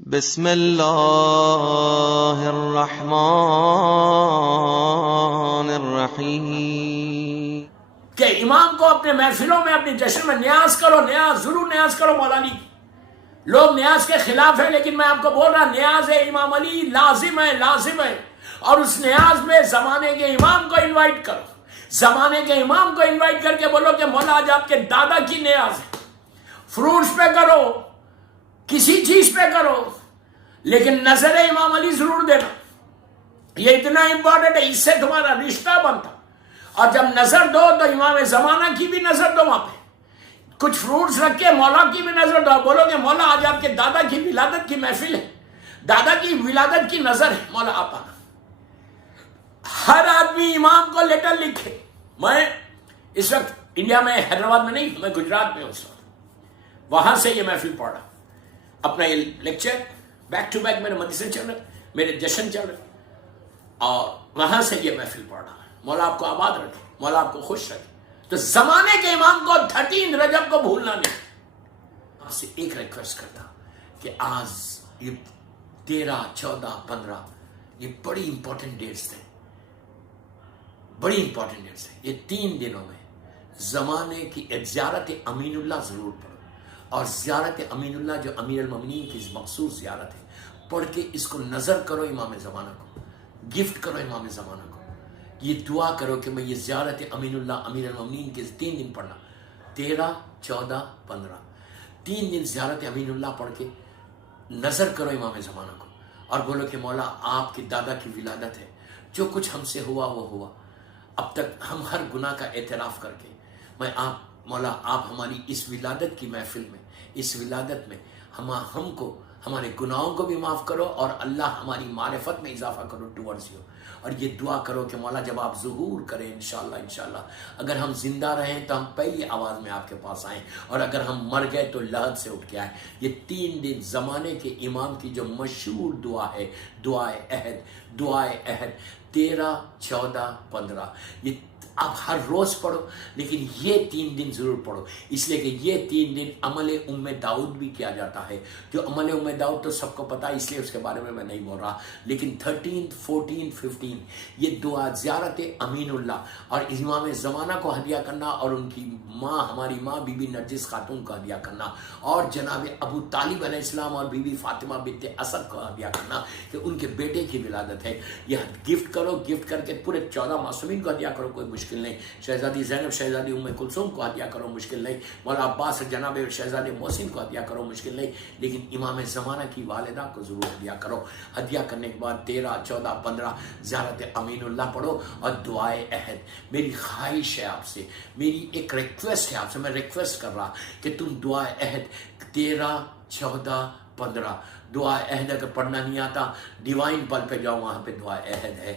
بسم اللہ الرحمن الرحیم کہ امام کو اپنے محفلوں میں اپنی جشن میں نیاز کرو، نیاز ضرور نیاز کرو مولا علی کی۔ لوگ نیاز کے خلاف ہیں، لیکن میں آپ کو بول رہا نیاز امام علی لازم ہے، لازم ہے۔ اور اس نیاز میں زمانے کے امام کو انوائٹ کرو، زمانے کے امام کو انوائٹ کر کے بولو کہ مولا آج آپ کے دادا کی نیاز ہے، فروٹس پہ کرو، کسی چیز پہ کرو، لیکن نظر امام علی ضرور دینا۔ یہ اتنا امپورٹنٹ ہے، اس سے تمہارا رشتہ بنتا۔ اور جب نظر دو تو امام زمانہ کی بھی نظر دو، وہاں پہ کچھ فروٹس رکھ کے مولا کی بھی نظر دو، بولو کہ مولا آج آپ کے دادا کی ولادت کی محفل ہے، دادا کی ولادت کی نظر ہے، مولا آپ آنا۔ ہر آدمی امام کو لیٹر لکھے۔ میں اس وقت انڈیا میں حیدرآباد میں نہیں، میں گجرات میں ہوں اس وقت، وہاں سے یہ محفل پڑھ رہا، اپنا یہ لیکچر بیک ٹو بیک میرے مدرسے چل رہے، میرے جشن چل رہے، اور وہاں سے یہ محفل پڑھ رہا ہے۔ مولا آپ کو آباد رکھے، مولا آپ کو خوش رکھے۔ تو زمانے کے امام کو 13 رجب کو بھولنا نہیں۔ آپ سے ایک ریکویسٹ کرتا کہ آج یہ 13، 14، 15 یہ بڑی امپورٹنٹ ڈیٹس تھے، بڑی امپورٹنٹ ڈیٹس ہیں۔ یہ 3 دنوں میں زمانے کی زیارت امین اللہ ضرور پڑھو، اور زیارت امین اللہ جو امیر المومنین کی مخصوص زیارت ہے، پڑھ کے اس کو نظر کرو امام زمانہ کو، گفٹ کرو امام زمانہ کو، یہ دعا کرو کہ میں یہ زیارت امین اللہ امیر المومنین کے 3 دن پڑھنا، 13، 14، 15 3 دن زیارت امین اللہ پڑھ کے نظر کرو امام زمانہ کو، اور بولو کہ مولا آپ کے دادا کی ولادت ہے، جو کچھ ہم سے ہوا وہ ہوا، اب تک ہم ہر گناہ کا اعتراف کر کے میں آپ مولا آپ ہماری اس ولادت کی محفل میں، اس ولادت میں ہم کو ہمارے گناہوں کو بھی معاف کرو، اور اللہ ہماری معرفت میں اضافہ کرو ٹورڈز یو۔ اور یہ دعا کرو کہ مولا جب آپ ظہور کریں انشاءاللہ اگر ہم زندہ رہیں تو ہم پہلی آواز میں آپ کے پاس آئیں، اور اگر ہم مر گئے تو لحد سے اٹھ کے آئیں۔ یہ 3 دن زمانے کے امام کی جو مشہور دعا ہے، دعائے عہد، دعائے عہد 13، 14، 15 یہ آپ ہر روز پڑھو، لیکن یہ 3 دن ضرور پڑھو، اس لیے کہ یہ 3 دن عمل داؤد بھی کیا جاتا ہے۔ جو عمل داؤد تو سب کو پتا ہے، اس لیے اس کے بارے میں نہیں بول رہا، لیکن 13، 14، 15 یہ دعا زیارت امین اللہ اور امام زمانہ کو ہدیہ کرنا، اور ان کی ماں ہماری ماں بی بی نرجس خاتون کو ہدیہ کرنا، اور جناب ابو طالب علیہ السلام اور بی بی فاطمہ بنت اسد کو ہدیہ کرنا کہ ان کے بیٹے کی ولادت ہے۔ یہ گفٹ کرو، گفٹ کر کے پورے 14 معصومین کو ہدیہ کرو، کوئی مشکل نہیں۔ شہزادی زینب، شہزادی ام کلثوم کو ہدیہ کرو، مشکل نہیں۔ مولا عباس جناب شہزادے محسن کو ہدیہ کرو، مشکل نہیں، لیکن امام زمانہ کی والدہ کو ضرور ہدیہ کرو۔ ہدیہ کرنے کے بعد 13، 14، 15 زیارت امین اللہ پڑھو اور دعائے عہد۔ میری خواہش ہے آپ سے، میری ایک ریکویسٹ ہے آپ سے، میں ریکویسٹ کر رہا کہ تم دعائے عہد 13، 14، 15 دعائے عہد اگر پڑھنا نہیں آتا ڈیوائن پل پہ جاؤ، وہاں پہ دعائے عہد ہے،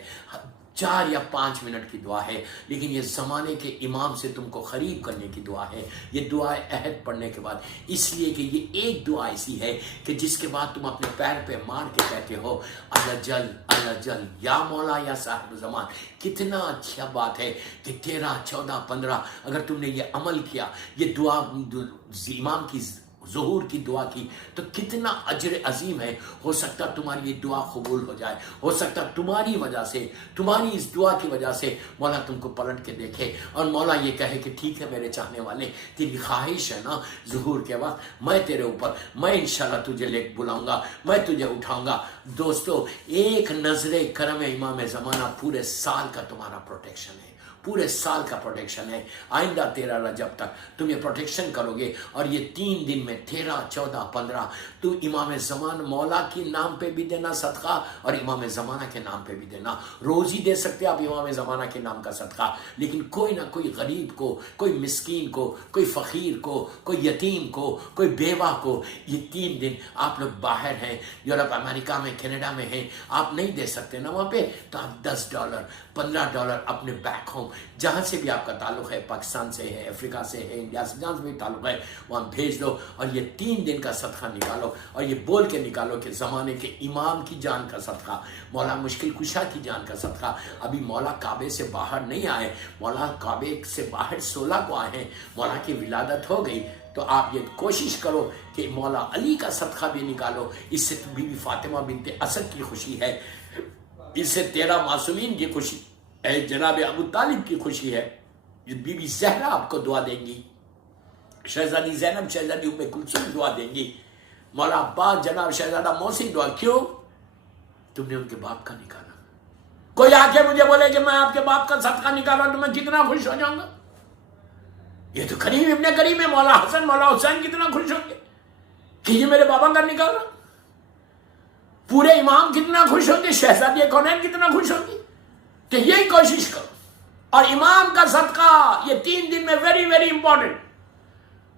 4 یا 5 منٹ کی دعا ہے، لیکن یہ زمانے کے امام سے تم کو قریب کرنے کی دعا ہے۔ یہ دعا عہد پڑھنے کے بعد، اس لیے کہ یہ ایک دعا ایسی ہے کہ جس کے بعد تم اپنے پیر پہ مار کے کہتے ہو الجل الجل یا مولا یا صاحب زمان۔ کتنا اچھا بات ہے کہ 13، 14، 15 اگر تم نے یہ عمل کیا، یہ دعا امام کی ظہور کی دعا کی، تو کتنا اجر عظیم ہے۔ ہو سکتا تمہاری یہ دعا قبول ہو جائے، ہو سکتا تمہاری وجہ سے، تمہاری اس دعا کی وجہ سے مولا تم کو پلٹ کے دیکھے، اور مولا یہ کہے کہ ٹھیک ہے میرے چاہنے والے، تیری خواہش ہے نا ظہور کے وقت میں تیرے اوپر، میں انشاءاللہ تجھے لے بلاؤں گا، میں تجھے اٹھاؤں گا۔ دوستو، ایک نظر کرم امام زمانہ پورے سال کا تمہارا پروٹیکشن ہے، پورے سال کا پروٹیکشن ہے۔ آئندہ 13 رجب تک تم یہ پروٹیکشن کرو گے، اور یہ 3 دن میں 13، 14، 15 تو امام زمان مولا کے نام پہ بھی دینا صدقہ، اور امام زمانہ کے نام پہ بھی دینا۔ روز ہی دے سکتے آپ امام زمانہ کے نام کا صدقہ، لیکن کوئی نہ کوئی غریب کو، کوئی مسکین کو، کوئی فقیر کو، کوئی یتیم کو، کوئی بیوہ کو، یہ 3 دن آپ لوگ باہر ہیں، یورپ، امریکہ میں، کینیڈا میں ہیں، آپ نہیں دے سکتے نا وہاں پہ، تو آپ $10، $15 اپنے بیک ہوم جہاں سے بھی آپ کا تعلق ہے، پاکستان سے ہے، افریقہ سے ہے، انڈیا سے، جہاں سے بھی تعلق ہے وہاں بھیج دو، اور یہ 3 دن کا صدقہ نکالو، اور یہ بول کے نکالو کہ زمانے کے امام کی جان کا صدقہ، مولا مشکل کشا کی جان کا صدقہ۔ ابھی مولا کعبے سے باہر نہیں آئے، مولا کعبے سے باہر 16 کو آئے ہیں، مولا کی ولادت ہو گئی، تو آپ یہ کوشش کرو کہ مولا علی کا صدقہ بھی نکالو. اس سے بی بی فاطمہ بنت اسد کی خوشی ہے, اس سے 13 معصومین کی خوشی ہے, جناب ابو طالب کی خوشی ہے, بی بی زہرا آپ کو دعا دیں گی, شہزادی زینب, شہزادی ام کلثوم دعا دیں گی, مولا عباس, جناب شہزادہ محسن دعا. کیوں؟ تم نے ان کے باپ کا نکالا. کوئی آ کے مجھے بولے کہ میں آپ کے باپ کا صدقہ نکالا تو میں کتنا خوش ہو جاؤں گا. یہ تو کریم ابن کریم ہے, مولا حسن مولا حسین کتنا خوش ہوں گے کہ یہ میرے بابا کا نکالا. پورے امام کتنا خوش ہوں گے, شہزادی کونین کتنا خوش ہوں گے. تو یہی کوشش کرو. اور امام کا صدقہ یہ 3 دن میں ویری ویری امپورٹنٹ,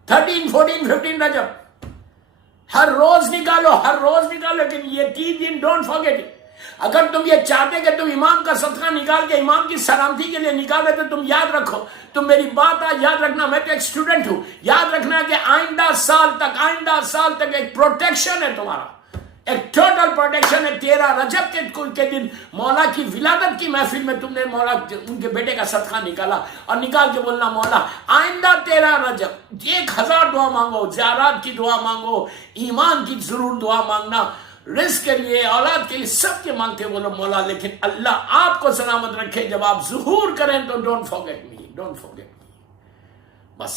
13, 14, 15 رجب ہر روز نکالو, ہر روز نکالو, لیکن یہ 3 دن ڈونٹ فارگیٹ اٹ. اگر تم یہ چاہتے کہ تم امام کا صدقہ نکال کے امام کی سلامتی کے لیے نکالے تو تم یاد رکھو, تم میری بات آج یاد رکھنا, میں تو ایک اسٹوڈنٹ ہوں, یاد رکھنا کہ آئندہ سال تک ایک پروٹیکشن ہے تمہارا, ایک ٹوٹل پروٹیکشن ہے. 13 رجب کے دن مولا کی ولادت کی محفل میں تم نے مولا ان کے بیٹے کا صدقہ نکالا, اور نکال کے بولنا مولا آئندہ 13 رجب 1000 دعا مانگو, زیارات کی دعا مانگو, ایمان کی ضرور دعا مانگنا, رزق کے لیے, اولاد کے لیے, سب کے مانگتے بولو مولا لیکن اللہ آپ کو سلامت رکھے. جب آپ ظہور کریں تو don't forget me, don't forget me. بس